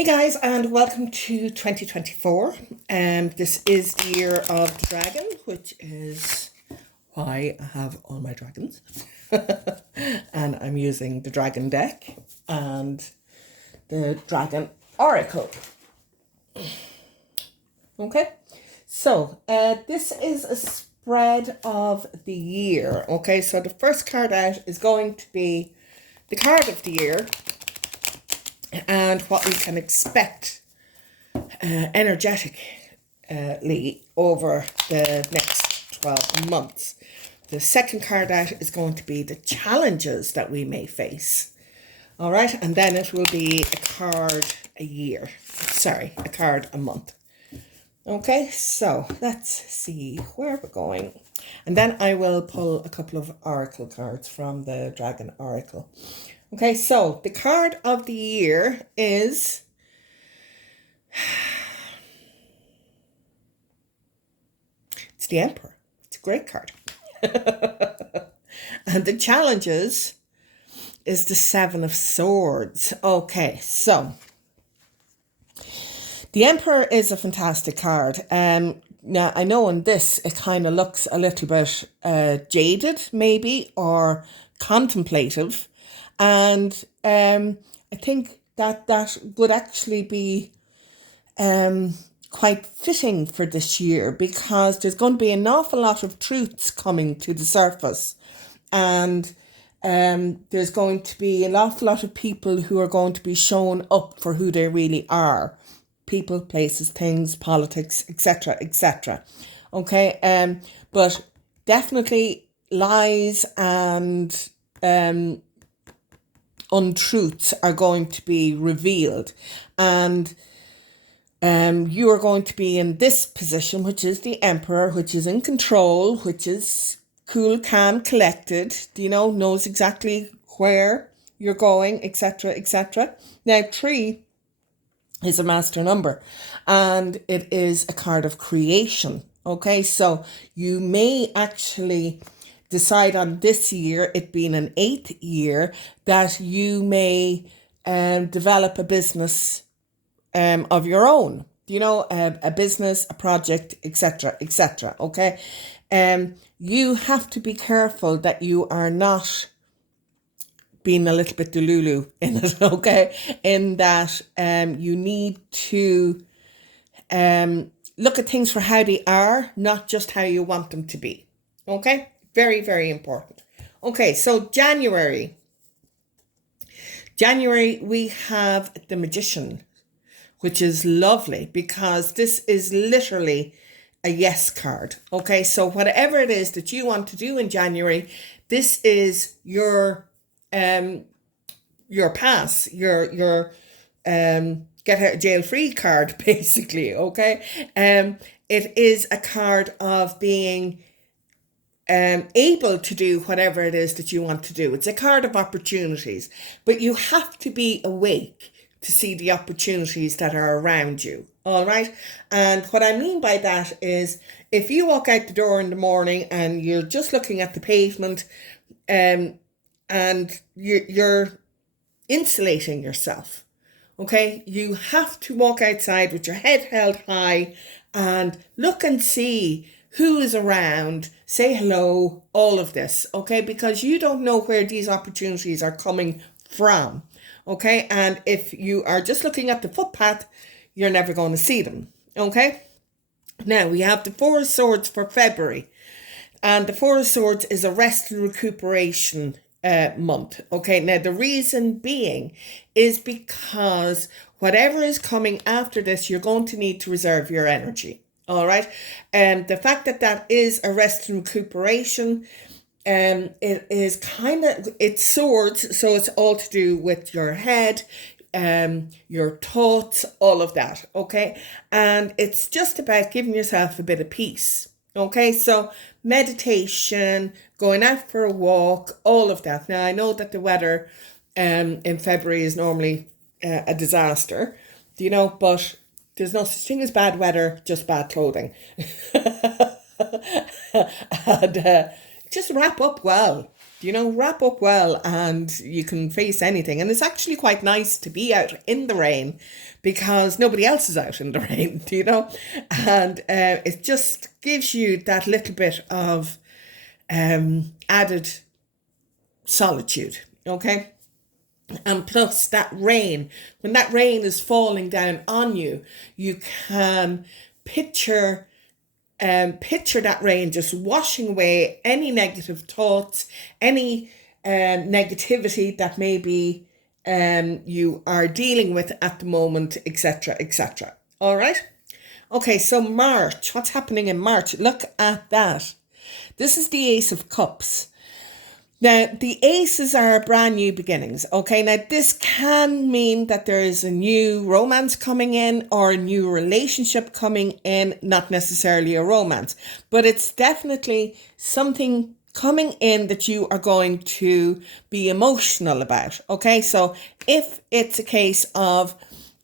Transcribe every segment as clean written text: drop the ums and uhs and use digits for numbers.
Hey guys, and welcome to 2024. This is the year of the dragon, which is why I have all my dragons. And I'm using the dragon deck and the dragon oracle. Okay, so this is a spread of the year. Okay, so the first card out is going to be the card of the year and what we can expect energetically over the next 12 months. The second card out is going to be the challenges that we may face. All right, and then it will be a card a card a month. Okay, so let's see where we're going. And then I will pull a couple of oracle cards from the Dragon Oracle. Okay, so the card of the year is it's the Emperor. It's a great card. And the challenges is the Seven of Swords. Okay, so the Emperor is a fantastic card. Now, I know in this, it kind of looks a little bit jaded, maybe, or contemplative. And I think that would actually be quite fitting for this year, because there's going to be an awful lot of truths coming to the surface. And there's going to be an awful lot of people who are going to be shown up for who they really are. People, places, things, politics, etc., etc. Okay, but definitely lies and untruths are going to be revealed, and you are going to be in this position, which is the Emperor, which is in control, which is cool, calm, collected, knows exactly where you're going, etc., etc. Now, 3 is a master number, and it is a card of creation. Okay, so you may actually decide on this year, it being an 8th year, that you may develop a business of your own, a business, a project, etc., etc. Okay, you have to be careful that you are not being a little bit delulu in it, okay? In that you need to look at things for how they are, not just how you want them to be, okay? Very, very important. Okay, so January, we have the Magician, which is lovely because this is literally a yes card. Okay, so whatever it is that you want to do in January, this is your pass, your get out of jail free card, basically. Okay, it is a card of being able to do whatever it is that you want to do. It's a card of opportunities, but you have to be awake to see the opportunities that are around you. All right. And what I mean by that is, if you walk out the door in the morning and you're just looking at the pavement, and you're insulating yourself, okay? You have to walk outside with your head held high and look and see who is around, say hello, all of this, okay? Because you don't know where these opportunities are coming from, okay? And if you are just looking at the footpath, you're never going to see them, okay? Now, we have the Four of Swords for February. And the Four of Swords is a rest and recuperation month. Okay, now the reason being is because whatever is coming after this, you're going to need to reserve your energy. All right. And the fact that is a rest and recuperation, it is it's swords. So it's all to do with your head, your thoughts, all of that. Okay. And it's just about giving yourself a bit of peace. Okay, so meditation, going out for a walk, all of that. Now, I know that the weather in February is normally a disaster, but there's no such thing as bad weather, just bad clothing. And just wrap up well. wrap up well and you can face anything. And it's actually quite nice to be out in the rain because nobody else is out in the rain, and it just gives you that little bit of added solitude, okay? And plus that rain, when that rain is falling down on you, you can picture that rain just washing away any negative thoughts, any negativity that maybe you are dealing with at the moment, etc., etc. All right? Okay, so March. What's happening in March? Look at that. This is the Ace of Cups. Now, the aces are brand new beginnings, okay? Now, this can mean that there is a new romance coming in or a new relationship coming in, not necessarily a romance, but it's definitely something coming in that you are going to be emotional about, okay? So if it's a case of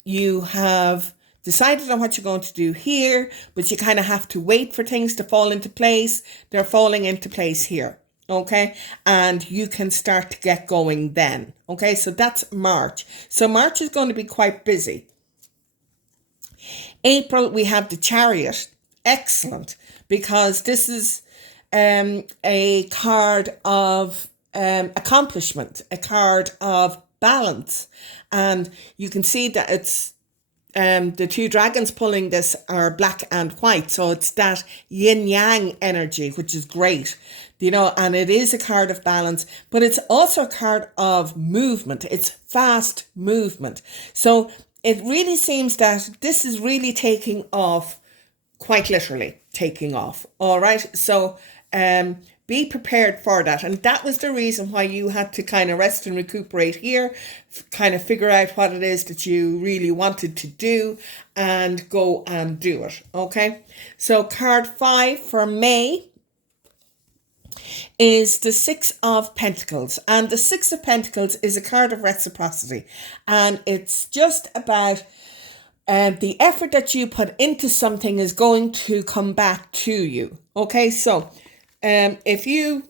you have decided on what you're going to do here, but you kind of have to wait for things to fall into place, they're falling into place here. Okay, and you can start to get going then. Okay, so that's March. So March is going to be quite busy. April, we have the Chariot. Excellent, because this is a card of accomplishment, a card of balance. And you can see that it's the two dragons pulling this are black and white. So it's that yin yang energy, which is great. And it is a card of balance, but it's also a card of movement. It's fast movement. So it really seems that this is really taking off, quite literally taking off. All right. So be prepared for that. And that was the reason why you had to kind of rest and recuperate here, kind of figure out what it is that you really wanted to do and go and do it. Okay. So card 5 for May is the Six of Pentacles. And the Six of Pentacles is a card of reciprocity. And it's just about the effort that you put into something is going to come back to you. Okay, so if you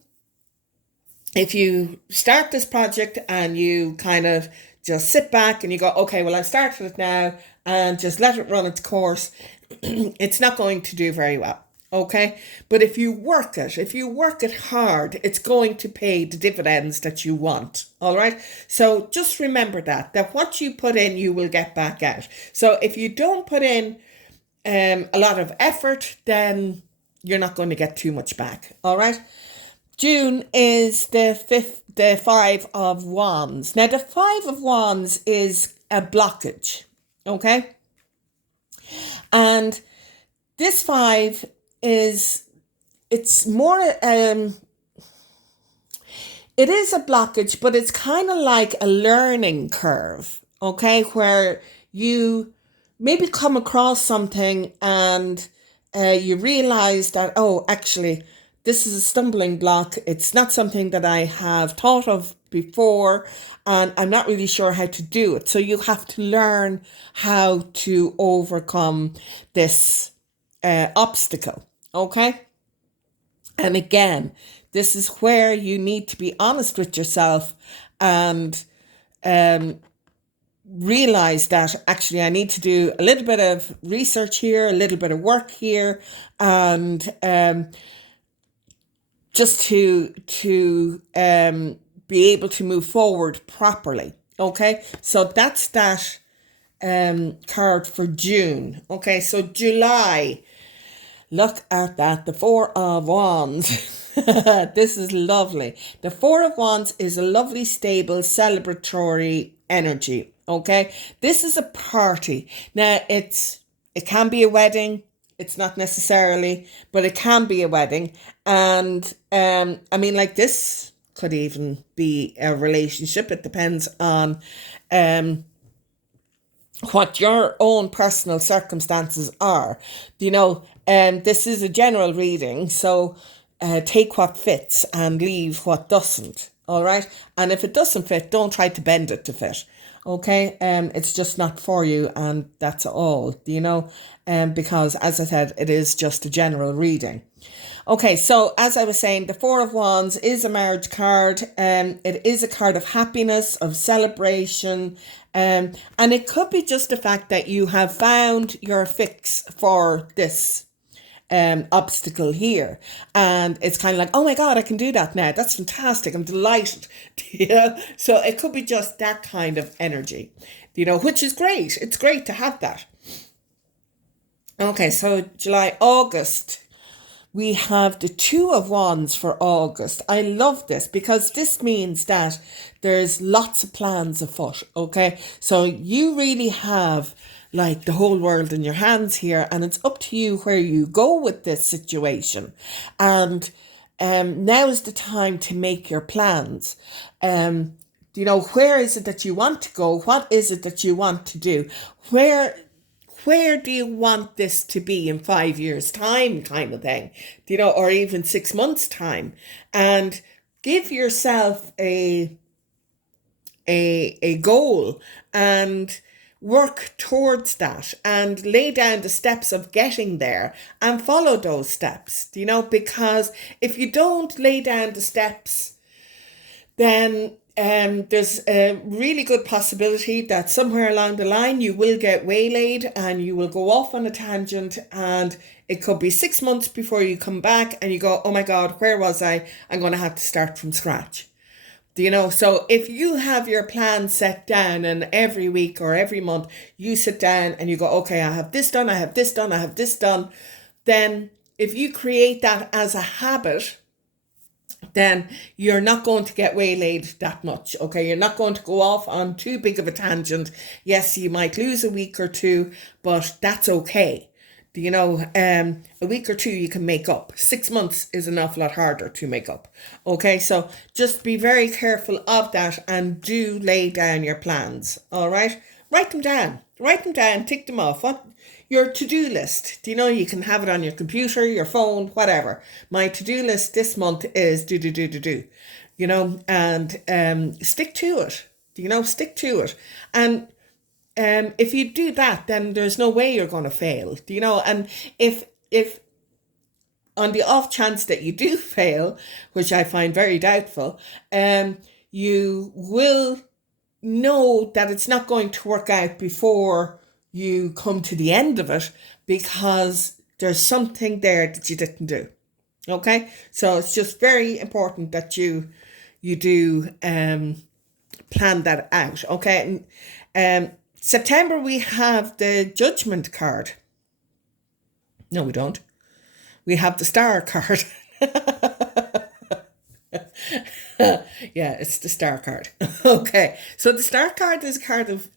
start this project and you kind of just sit back and you go, okay, well, I started it now and just let it run its course, it's not going to do very well. Okay, but if you work it hard, it's going to pay the dividends that you want. All right, so just remember that what you put in, you will get back out. So if you don't put in a lot of effort, then you're not going to get too much back. All right, June is the 5 of Wands. Now the 5 of Wands is a blockage. Okay, and this 5 it's more it is a blockage, but it's kind of like a learning curve, okay, where you maybe come across something and you realize that, oh, actually this is a stumbling block, it's not something that I have thought of before and I'm not really sure how to do it. So you have to learn how to overcome this obstacle. Okay. And again, this is where you need to be honest with yourself and realize that actually I need to do a little bit of research here, a little bit of work here, and just to be able to move forward properly. Okay. So that's that card for June. Okay. So July. Look at that, the 4 of Wands. This is lovely. The 4 of Wands is a lovely, stable, celebratory energy, okay? This is a party. Now, it can be a wedding. It's not necessarily, but it can be a wedding. And, I mean, like this could even be a relationship. It depends on what your own personal circumstances are. This is a general reading, so take what fits and leave what doesn't. All right, and if it doesn't fit, don't try to bend it to fit. Okay, it's just not for you, and that's all. Because as I said, it is just a general reading. Okay, so as I was saying, the Four of Wands is a marriage card. It is a card of happiness, of celebration, and it could be just the fact that you have found your fix for this obstacle here, and it's kind of like, oh my god, I can do that now. That's fantastic. I'm delighted. So it could be just that kind of energy, which is great. It's great to have that. Okay, so July, August. We have the Two of Wands for August. I love this because this means that there's lots of plans afoot, okay? So you really have like the whole world in your hands here, and it's up to you where you go with this situation. And now is the time to make your plans. Where is it that you want to go? What is it that you want to do? Where do you want this to be in 5 years' time, kind of thing, or even 6 months' time? And give yourself a goal and work towards that and lay down the steps of getting there and follow those steps, because if you don't lay down the steps, then there's a really good possibility that somewhere along the line you will get waylaid and you will go off on a tangent, and it could be 6 months before you come back and you go, oh my God, where was I? I'm going to have to start from scratch. So if you have your plan set down and every week or every month you sit down and you go, okay, I have this done, I have this done, I have this done, then if you create that as a habit, then you're not going to get waylaid that much, okay? You're not going to go off on too big of a tangent. Yes, you might lose a week or two, but that's okay. A week or two you can make up. 6 months is an awful lot harder to make up, okay? So just be very careful of that and do lay down your plans, all right? Write them down, tick them off. What your to-do list, you can have it on your computer, your phone, whatever. My to-do list this month is do, and stick to it, stick to it. And if you do that, then there's no way you're going to fail, and if on the off chance that you do fail, which I find very doubtful, you will know that it's not going to work out before you come to the end of it, because there's something there that you didn't do. Okay, so it's just very important that you do plan that out. Okay, September we have the Judgment card. No, we don't. We have the Star card. Yeah, it's the Star card. Okay, so the Star card is a card of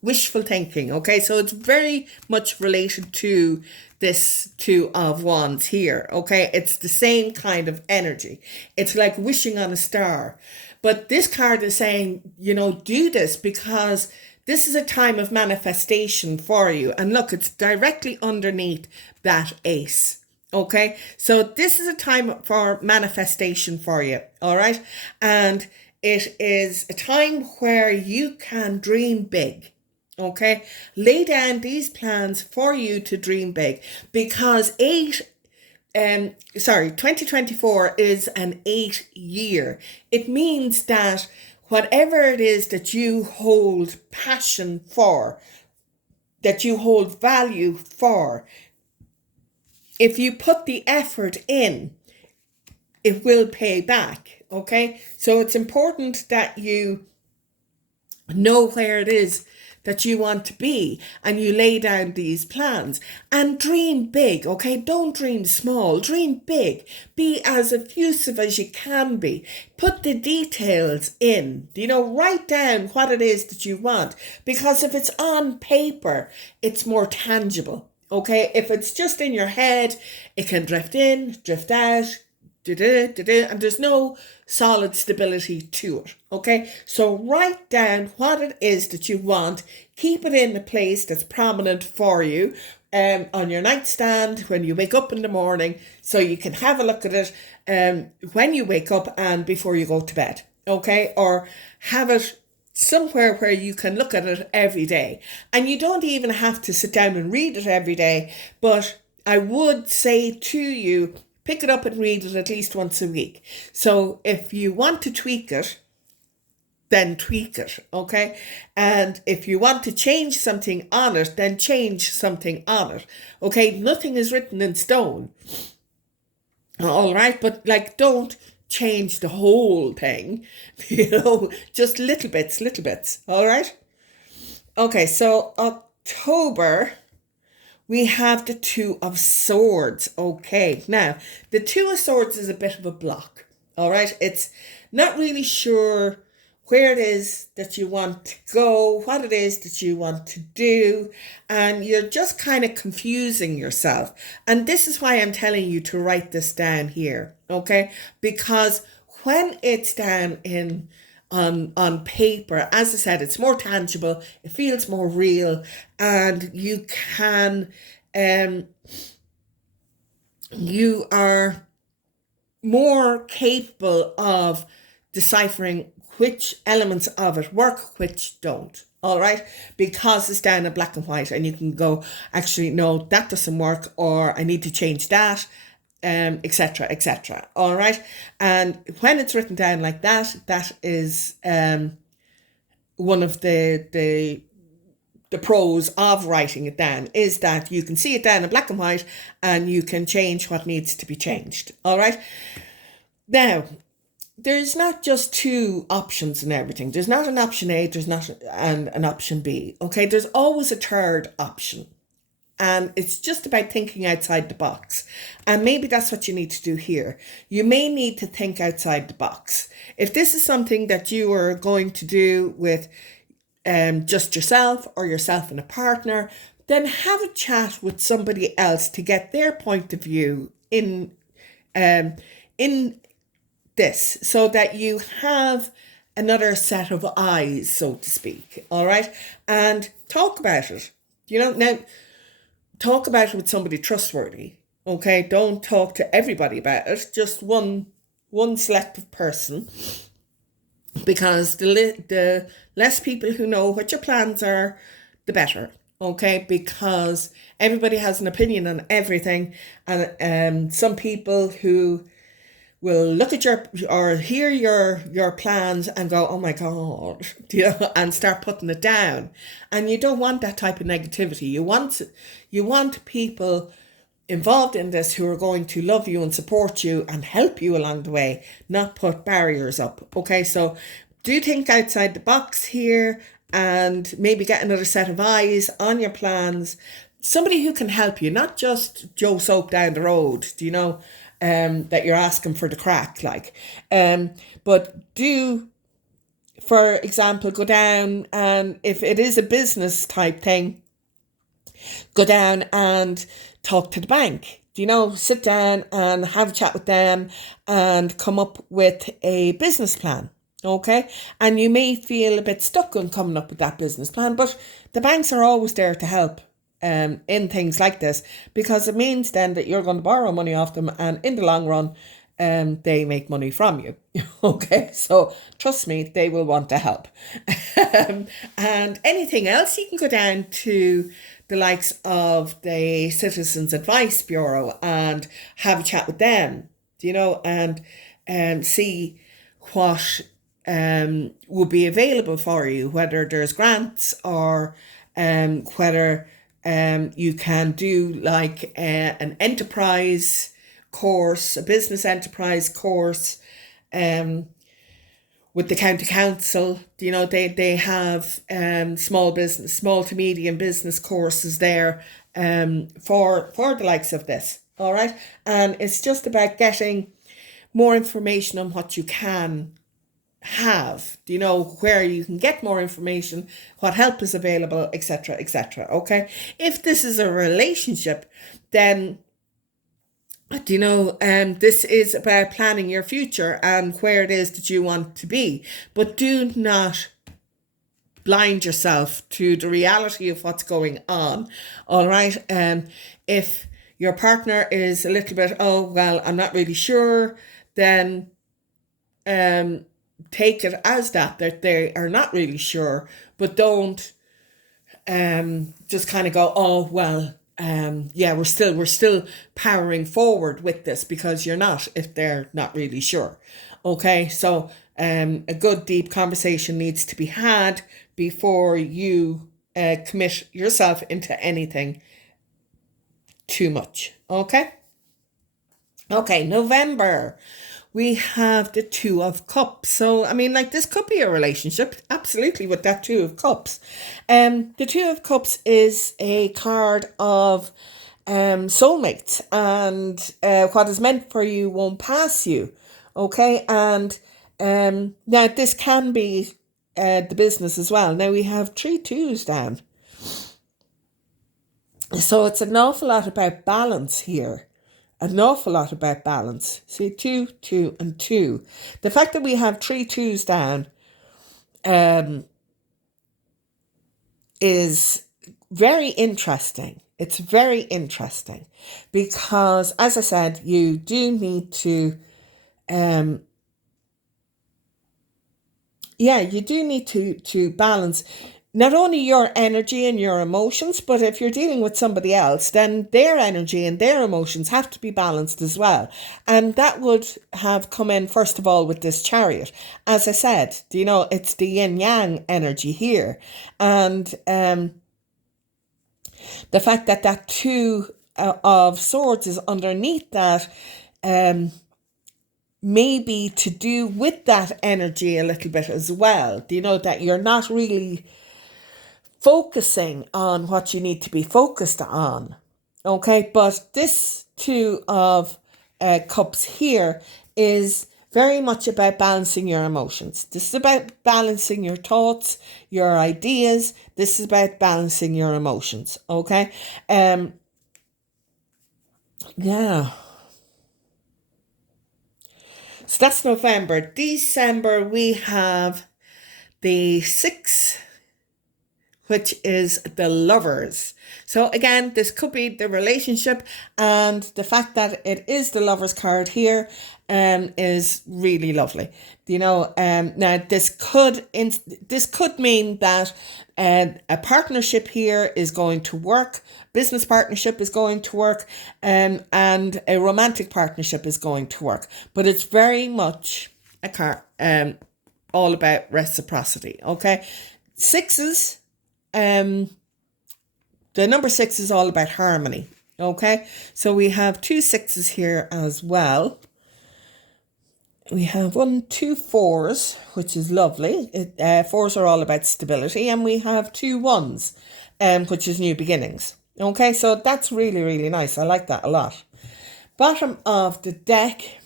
wishful thinking. Okay, so it's very much related to this Two of Wands here. Okay, it's the same kind of energy. It's like wishing on a star. But this card is saying, do this because this is a time of manifestation for you. And look, it's directly underneath that ace. Okay, so this is a time for manifestation for you, all right? And it is a time where you can dream big, okay? Lay down these plans for you to dream big, because 2024 is an 8-year. It means that whatever it is that you hold passion for, that you hold value for, if you put the effort in, it will pay back, okay? So it's important that you know where it is that you want to be and you lay down these plans and dream big, okay? Don't dream small, dream big. Be as effusive as you can be. Put the details in, write down what it is that you want, because if it's on paper, it's more tangible. Okay, if it's just in your head, it can drift in, drift out, and there's no solid stability to it. Okay, so write down what it is that you want. Keep it in a place that's prominent for you, on your nightstand when you wake up in the morning, so you can have a look at it when you wake up and before you go to bed. Okay, or have it somewhere where you can look at it every day. And you don't even have to sit down and read it every day, but I would say to you pick it up and read it at least once a week. So if you want to tweak it, then tweak it, okay? And if you want to change something on it, then change something on it, okay? Nothing is written in stone, all right? But like, don't change the whole thing, just little bits, all right? Okay, so October, we have the Two of Swords. Okay, now, the Two of Swords is a bit of a block, all right? It's not really sure where it is that you want to go, what it is that you want to do, and you're just kind of confusing yourself. And this is why I'm telling you to write this down here, okay? Because when it's down on paper, as I said, it's more tangible, it feels more real, and you are more capable of deciphering which elements of it work, which don't. All right, because it's down in black and white, and you can go, actually, no, that doesn't work, or I need to change that, etc., etc. All right, and when it's written down like that, that is one of the pros of writing it down, is that you can see it down in black and white, and you can change what needs to be changed. All right, now, there's not just two options in everything. There's not an option A, there's not an option B. Okay, there's always a third option. And it's just about thinking outside the box. And maybe that's what you need to do here. You may need to think outside the box. If this is something that you are going to do with just yourself, or yourself and a partner, then have a chat with somebody else to get their point of view in this, so that you have another set of eyes, so to speak, all right? And talk about it. Now, talk about it with somebody trustworthy, okay? Don't talk to everybody about it, just one selective person, because the less people who know what your plans are, the better, okay? Because everybody has an opinion on everything, and some people who will look at or hear your plans and go, oh my God, and start putting it down. And you don't want that type of negativity. You want people involved in this who are going to love you and support you and help you along the way, not put barriers up. Okay, so do think outside the box here, and maybe get another set of eyes on your plans. Somebody who can help you, not just Joe Soap down the road, that you're asking for the crack, but do, for example, go down, and if it is a business type thing, go down and talk to the bank. Sit down and have a chat with them and come up with a business plan. Okay, and you may feel a bit stuck on coming up with that business plan, but the banks are always there to help in things like this, because it means then that you're going to borrow money off them, and in the long run, they make money from you. Okay, so trust me, they will want to help. And anything else, you can go down to the likes of the Citizens Advice Bureau and have a chat with them, and see what will be available for you, whether there's grants, or whether you can do like an enterprise course, a business enterprise course, with the county council. They have small to medium business courses there for the likes of this. All right, and it's just about getting more information on what you can have, where you can get more information, what help is available, etc., etc. Okay, if this is a relationship, then this is about planning your future and where it is that you want to be. But do not blind yourself to the reality of what's going on. All right, if your partner is a little bit, oh well, I'm not really sure, then take it as that they are not really sure, but don't just kind of go, oh well, yeah, we're still powering forward with this, because you're not, if they're not really sure. Okay, so a good deep conversation needs to be had before you commit yourself into anything too much. Okay, November. We have the Two of Cups. So, I mean, like, this could be a relationship, absolutely, with that Two of Cups. The Two of Cups is a card of soulmates, and what is meant for you won't pass you. Okay, and now this can be the business as well. Now we have three twos down. So it's an awful lot about balance here. An awful lot about balance. See, two, two, and two. The fact that we have three twos down is very interesting. It's very interesting because, as I said, you do need to, you do need to balance not only your energy and your emotions, but if you're dealing with somebody else, then their energy and their emotions have to be balanced as well. And that would have come in, first of all, with this Chariot. As I said, it's the yin yang energy here. And the fact that that Two of Swords is underneath that, maybe to do with that energy a little bit as well. That you're not really focusing on what you need to be focused on. Okay, but this Two of Cups here is very much about balancing your emotions. This is about balancing your thoughts, your ideas. This is about balancing your emotions. Okay, yeah. So that's November. December, we have the Six, which is the Lovers. So again, this could be the relationship, and the fact that it is the Lovers card here is really lovely. Now this could mean that a partnership here is going to work, business partnership is going to work, and a romantic partnership is going to work. But it's very much a card all about reciprocity. Okay, sixes. The number 6 is all about harmony. Okay, so we have two sixes here as well. We have 1, 2 4s, which is lovely. Fours are all about stability, and we have 2 1s, which is new beginnings. Okay, so that's really, really nice. I like that a lot. Bottom of the deck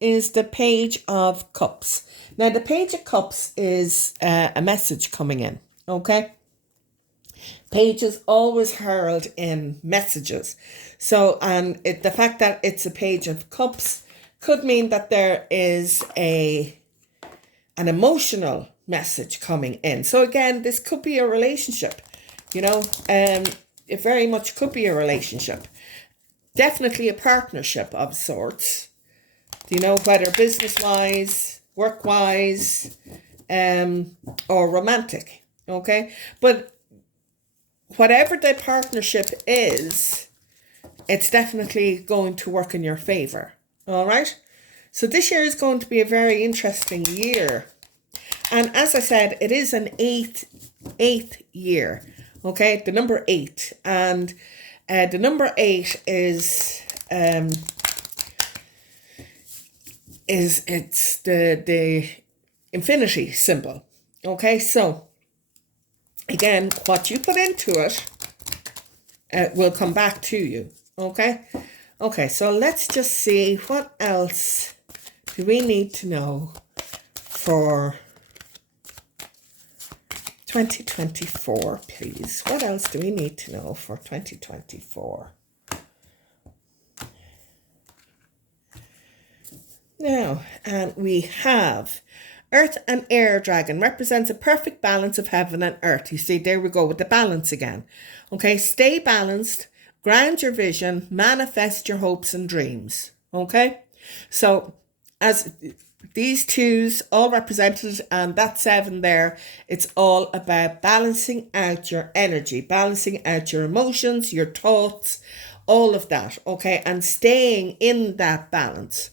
is the Page of Cups. Now, the Page of Cups is a message coming in. Okay. Pages always herald in messages. So, and the fact that it's a Page of Cups could mean that there is an emotional message coming in. So again, this could be a relationship, it very much could be a relationship. Definitely a partnership of sorts, whether business-wise, work-wise, or romantic, okay? But whatever the partnership is, it's definitely going to work in your favor. All right. So this year is going to be a very interesting year. And as I said, it is an eighth year. Okay. The number 8. And the number 8 is it's the infinity symbol. Okay. So again, what you put into it will come back to you. Okay. Okay, so let's just see, what else do we need to know for 2024, please? What else do we need to know for 2024? Now, and we have Earth and Air Dragon represents a perfect balance of heaven and earth. You see, there we go with the balance again. Okay, stay balanced. Ground your vision, manifest your hopes and dreams. Okay? So, as these twos all represented, and that seven there, it's all about balancing out your energy, balancing out your emotions, your thoughts, all of that, okay, and staying in that balance.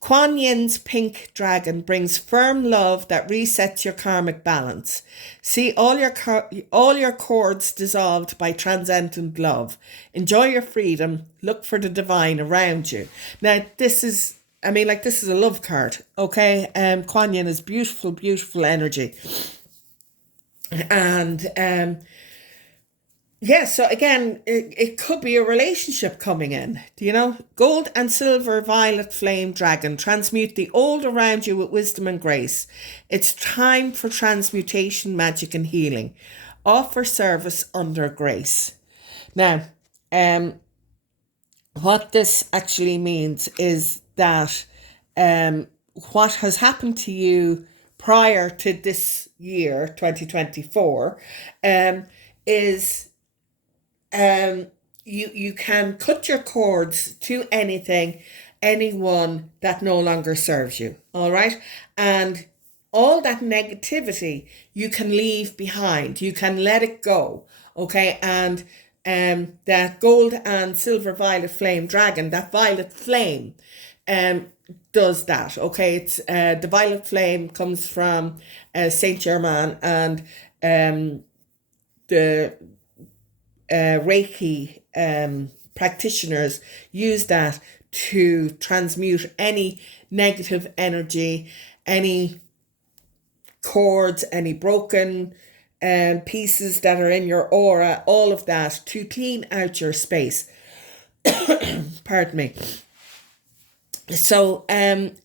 Kuan Yin's pink dragon brings firm love that resets your karmic balance. See all your cords dissolved by transcendent love. Enjoy your freedom. Look for the divine around you. Now, this is, I mean, like, this is a love card, okay? Kuan Yin is beautiful, beautiful energy. And yeah, so again, it could be a relationship coming in, Gold and silver violet flame dragon. Transmute the old around you with wisdom and grace. It's time for transmutation, magic and healing. Offer service under grace. Now, what this actually means is that what has happened to you prior to this year, 2024, is you can cut your cords to anyone that no longer serves you, all right? And all that negativity you can leave behind. You can let it go, okay? And that gold and silver violet flame dragon, that violet flame, does that, okay? It's the violet flame comes from Saint Germain, and the Reiki practitioners use that to transmute any negative energy, any cords, any broken pieces that are in your aura, all of that, to clean out your space. Pardon me. So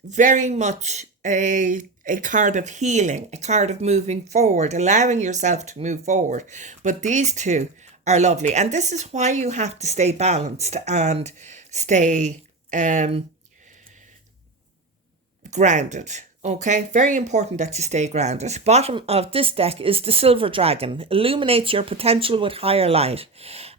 very much a card of healing, a card of moving forward, allowing yourself to move forward. But these two are lovely, and this is why you have to stay balanced and stay grounded. Okay, very important that you stay grounded. Bottom of this deck is the silver dragon. Illuminate your potential with higher light.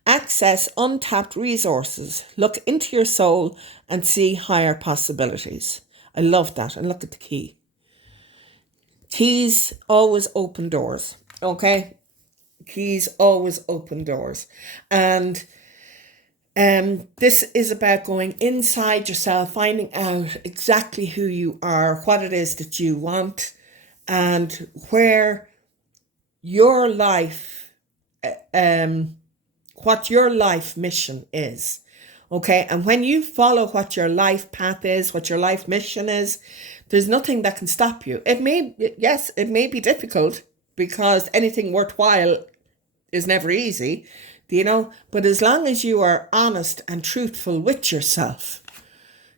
Access untapped resources. Look into your soul and see higher possibilities. I love that. And look at the key. Keys always open doors. Okay, keys always open doors. And this is about going inside yourself, finding out exactly who you are, what it is that you want, and where your life, what your life mission is. Okay, and when you follow what your life path is, what your life mission is, there's nothing that can stop you. It may be difficult, because anything worthwhile is never easy, but as long as you are honest and truthful with yourself,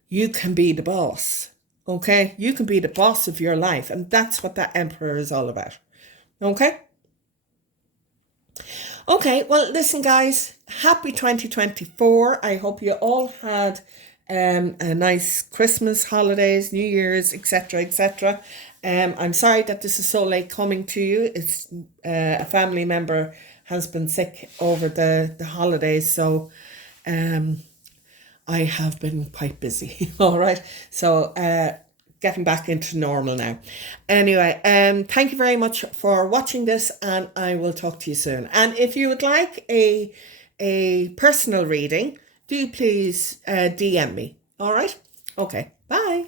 you can be the boss. Okay, you can be the boss of your life, and that's what that Emperor is all about. Okay, well, listen, guys, happy 2024. I hope you all had a nice Christmas, holidays, New Year's, etc., etc. I'm sorry that this is so late coming to you. It's a family member has been sick over the holidays, so I have been quite busy. All right, so getting back into normal now. Anyway, thank you very much for watching this, and I will talk to you soon. And if you would like a personal reading, do please DM me. All right, okay, bye.